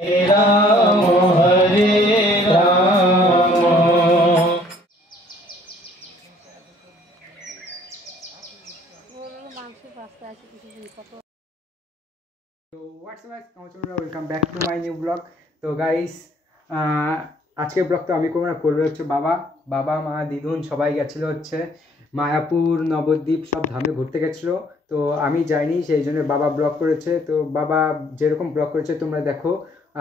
Ram Hare Ram. Welcome back to my new blog. তো guys, আজকের ব্লগটা আমি করবো না, করবে হচ্ছে বাবা মা দিদুন সবাই গেছিলো হচ্ছে মায়াপুর নবদ্বীপ সব ধামে ঘুরতে গেছিলো। তো আমি যাইনি, সেই জন্য বাবা ব্লগ করেছে। তো বাবা যেরকম ব্লগ করেছে তোমরা দেখো।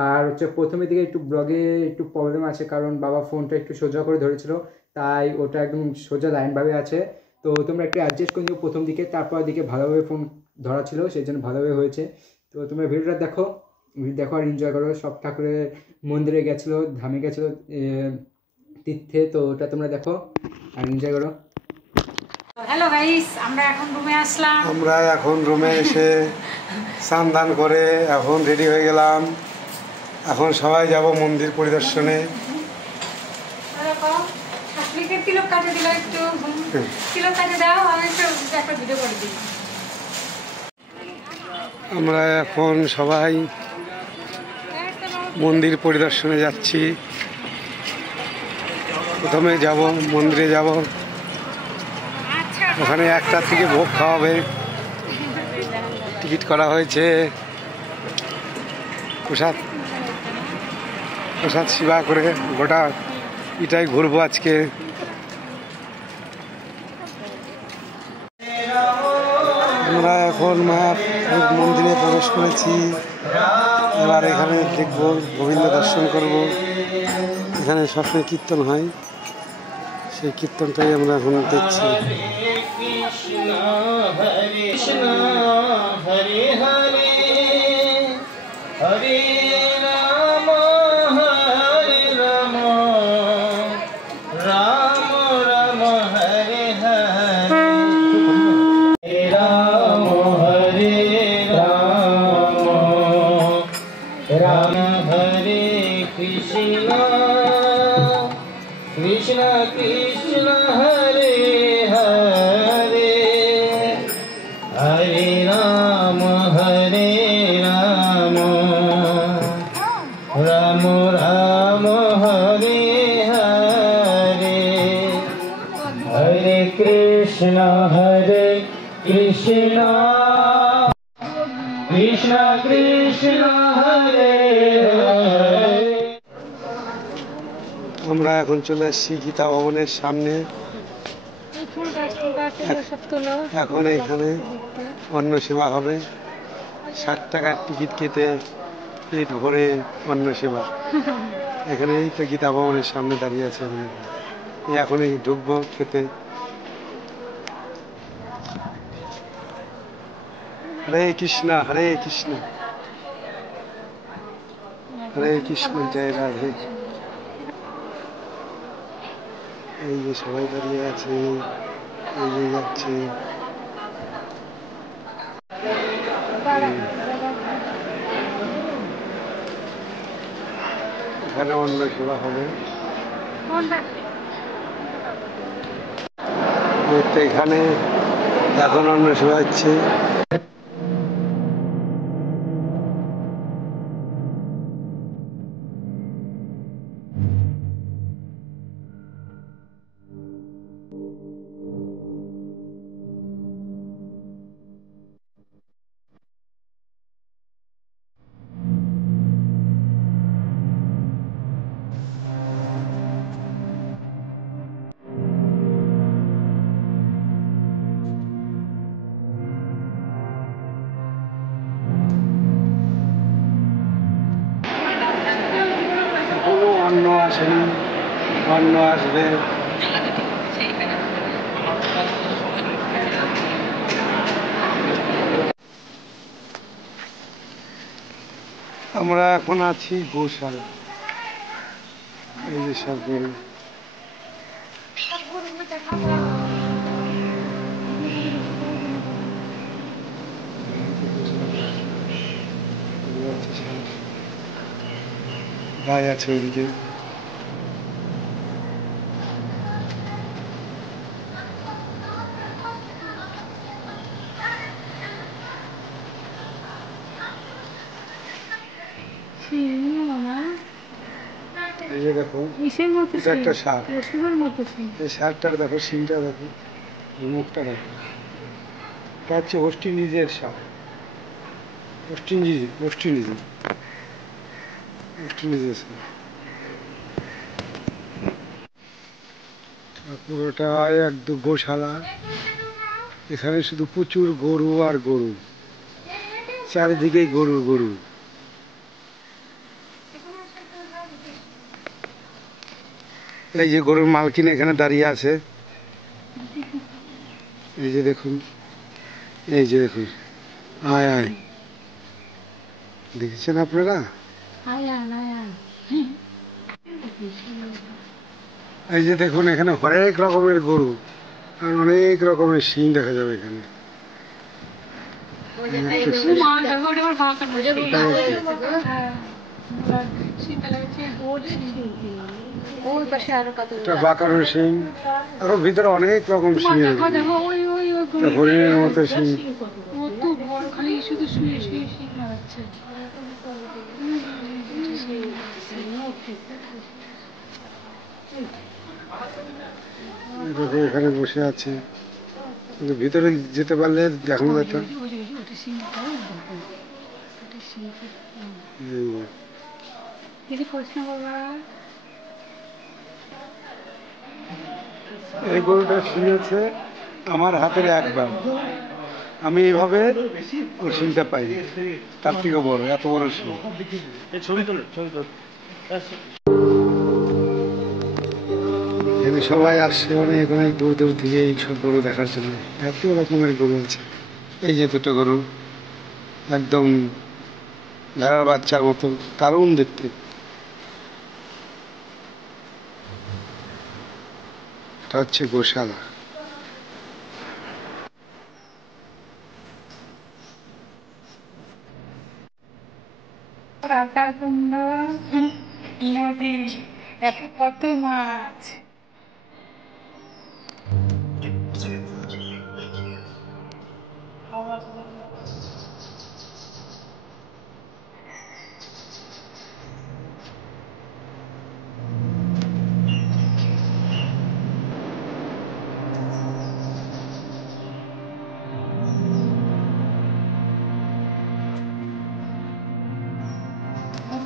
আর হচ্ছে প্রথমের দিকে একটু ব্লগে একটু প্রবলেম আছে, কারণ বাবা ফোনটা একটু সোজা করে ধরেছিল, তাই ওটা একদম সোজা লাইনভাবে আছে। তো তোমরা একটু অ্যাডজাস্ট করে নিও প্রথম দিকে, তারপর দিকে ভালোভাবে ফোন ধরা ছিল, সেই জন্য ভালোভাবে হয়েছে। তো তোমরা ভিডিওটা দেখো আর এনজয় করো। সব ঠাকুরের মন্দিরে গেছিলো, ধামে গেছিলো, তীর্থে। তো ওটা তোমরা দেখো আর এনজয় করো। হ্যালো গাইস, আমরা এখন রুমে এসে স্নান দান করে এখন রেডি হয়ে গেলাম। এখন সবাই যাব মন্দির পরিদর্শনে। আমরা এখন সবাই মন্দির পরিদর্শনে যাচ্ছি। প্রথমে যাব মন্দিরে যাব, ওখানে 1টা থেকে ভোগ খাওয়াবে। টিকিট করা হয়েছে। প্রসাদ সেবা করে গোটা এটাই ঘুরবো আজকে। আমরা এখন মায়াপুর মন্দিরে প্রবেশ করেছি। এবার এখানে দেখবো, গোবিন্দ দর্শন করব। এখানে সবসময় কীর্তন হয়, সেই কীর্তনটাই আমরা এখন দেখছি। हरे हरे हरे राम हरे राम राम राम हरे हरे राम हरे राम राम हरे कृष्ण कृष्ण कृष्ण हरे हरे हरे राम राम राम हरे हरे हरे कृष्ण कृष्ण कृष्ण हरे हरे। আমরা এখন চলে আসছি গীতা ভবনের সামনে। এখন এখানে অন্ন সেবা হবে। 60 টাকার টিকিট কেটে পেট ভরে অন্ন সেবা। এখানেই তো গীতা ভবনের সামনে দাঁড়িয়ে আছে। আমি এখনই ঢুকবো খেতে। হরে কৃষ্ণ হরে কৃষ্ণ হরে কৃষ্ণ জয় রাধে। এই যে সবাই দাঁড়িয়ে আছে, এই যে যাচ্ছে। এখানে অন্ন সেবা হবে। এখানে এখন অন্ন সেবা হচ্ছে। অন্ন আসেনি, অন্ন আসবে। আমরা এখন আছি গোশালা। এই যে সব গায়ে আছে ওইদিকে। এই যে দেখো, এটা একটা সার। এই সারটার দেখো, শিংটা দেখো, মুখটা দেখো। এটা হচ্ছে ওয়েস্ট ইন্ডিজের সার। ওয়েস্ট ইন্ডিজের সার। পুরোটা একদম গোশালা। এখানে শুধু প্রচুর গরু আর গরু, চারিদিকেই গরু গরু। এই যে গরুর মালকিন এখানে দাঁড়িয়ে আছে, এই যে দেখুন, এই যে দেখুন, আয় আয়, দেখেছেন আপনারা? এই যে দেখুন, এখানে হরেক রকমের গরু আর অনেক রকমের শিং দেখা যাবে এখানে। বাঁকানো শিং, আরো ভিতরে অনেক রকম শিং, হরিণের মতো শিং। এখানে বসে আছে, ভিতরে যেতে পারলে দেখানো যেত। এই গরুটা শুনেছে আমার হাতের একবার, আমি এইভাবে ওর শিংটা পাই, তার থেকে বড়, এত বড় শিং। এখানে সবাই আসছে অনেক অনেক দূর দূর থেকে এই সব গরু দেখার জন্য। এত রকমের গরু আছে। এই যে দুটো গরু, একদম ভেড়ার বাচ্চার মতো, দারুণ দেখতে। এটা হচ্ছে গোশালা। নদী, কত মাছ।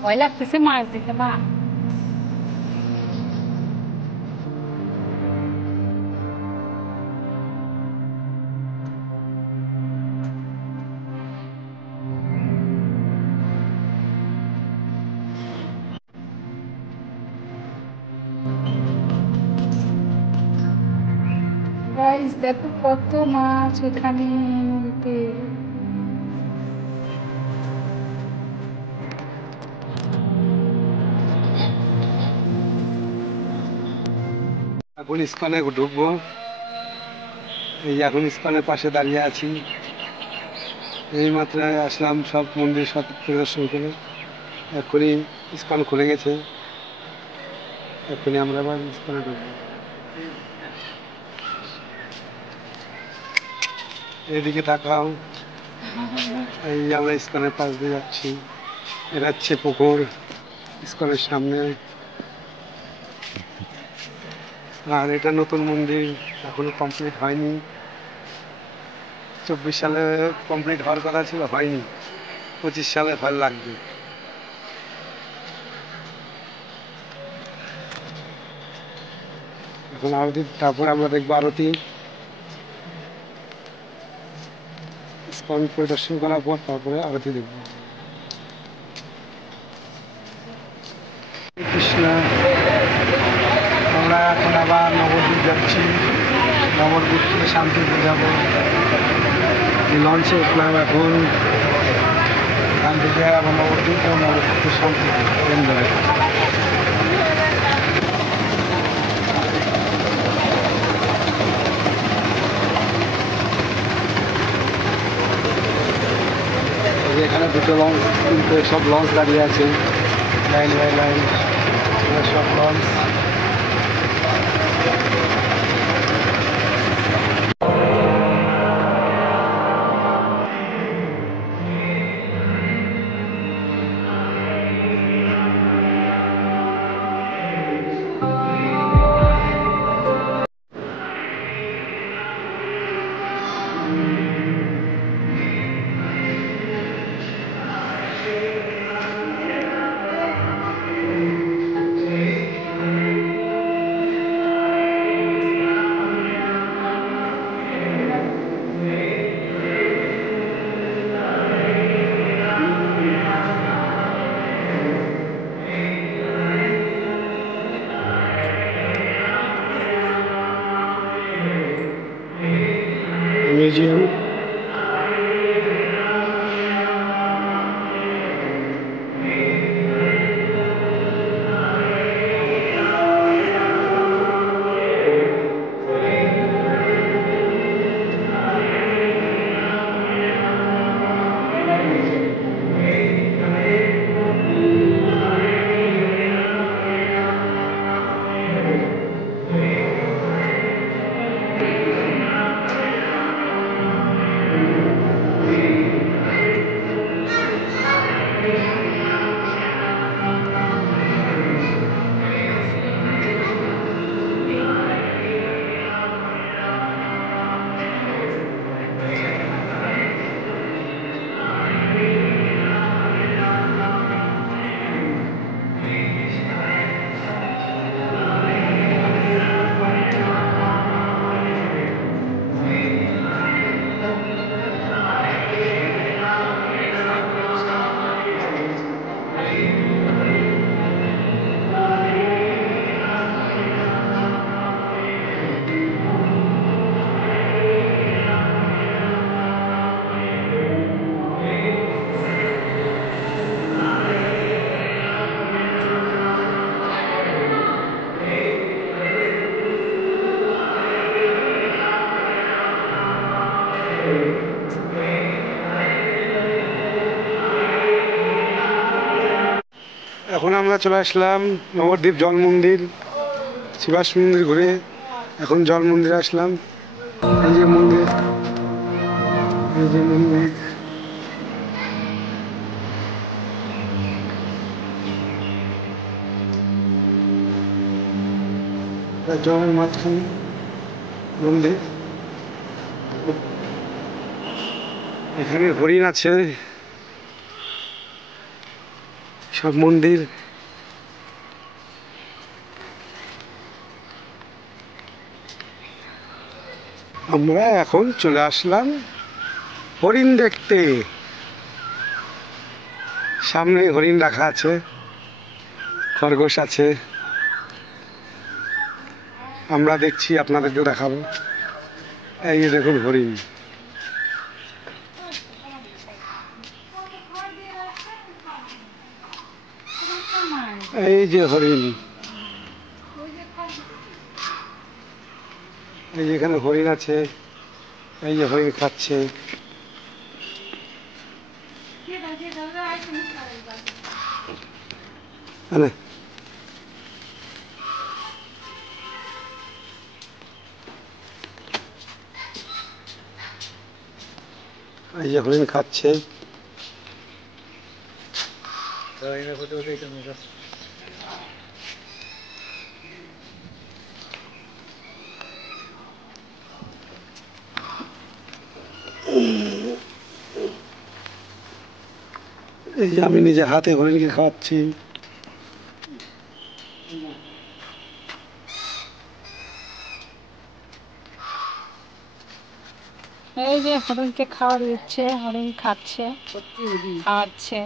ভয় লাগতেছে মাছ দিতে বা। দেখো কত মাছ এখানে নদীতে। এখন ইস্কনে ঢুকবো। এই এখন ইস্কনের পাশে দাঁড়িয়ে আছি। এই মাত্রায় আসলাম, সব মন্দির সব পরিদর্শন করে। এখনই ইস্কন খুলে গেছে, এখনই আমরা আবার ইস্কনে ঢুকবো। এদিকে তাকাও, এই আমরা ইস্কনের পাশ দিয়ে যাচ্ছি। এটা হচ্ছে পুকুর ইস্কনের সামনে। আর এটা নতুন মন্দির, এখনো কমপ্লিট হয়নি। 24 সালে কমপ্লিট হওয়ার কথা ছিল, হয়নি। 25 সালে ভালো লাগবে। এখন আরতি, তারপরে আমরা দেখবো আরতি। ইস্কন পরিদর্শন করার পর তারপরে আরতি দেখবো। কৃষ্ণ। আমরা এখন আবার নবদ্বীপ যাচ্ছি, নবদ্বীপ থেকে শান্তিপুর যাবো। লঞ্চে উঠলাম এখন, এখান থেকে আবার নবদ্বীপ, নবদ্বীপ থেকে শান্তিপুর ট্রেন ধরে। এখানে দুটো লঞ্চ, তিনটে সব লঞ্চ দাঁড়িয়ে আছে, লাইন বাই লাইন সব লঞ্চ। এখন আমরা চলে আসলাম নবদ্বীপ জল মন্দির, শিবাস মন্দির ঘুরে এখন জল মন্দিরে আসলাম। এই যে মন্দির, এই যে মন্দির। জলের মাঝখানে মন্দির, এখানে হরিণ আছে, সব মন্দির। আমরা এখন চলে আসলাম হরিণ দেখতে। সামনে হরিণ রাখা আছে, খরগোশ আছে, আমরা দেখছি, আপনাদেরকেও দেখাবো। এই যে দেখুন হরিণ, এই যে হরিণ, এই যে এখানে হরিণ আছে, এই যে হরিণ খাচ্ছে। আরে এই যে হরিণ খাচ্ছে। এই যে আমি নিজে হাতে হরিণকে খাওয়াচ্ছি। এই যে হরিণকে খাবার দিচ্ছে, হরিণ খাচ্ছে, খাওয়াচ্ছে।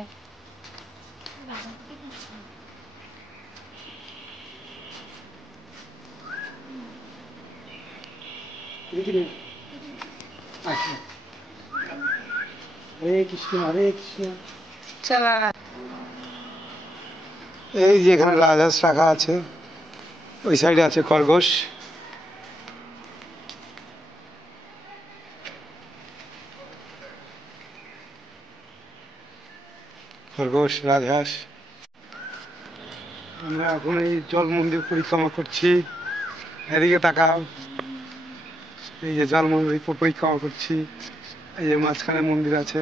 হরে কৃষ্ণ, হরে কৃষ্ণ। চলা এই যে এখানে রাজহাঁস রাখা আছে, ওই সাইডে আছে খরগোশ। খরগোশ, রাজহাঁস। আমরা এখন এই জল মন্দির পরিক্রমা করছি। এদিকে তাকাও, এই যে জল মন্দির পরিক্রমা করছি। এই যে মাঝখানে মন্দির আছে।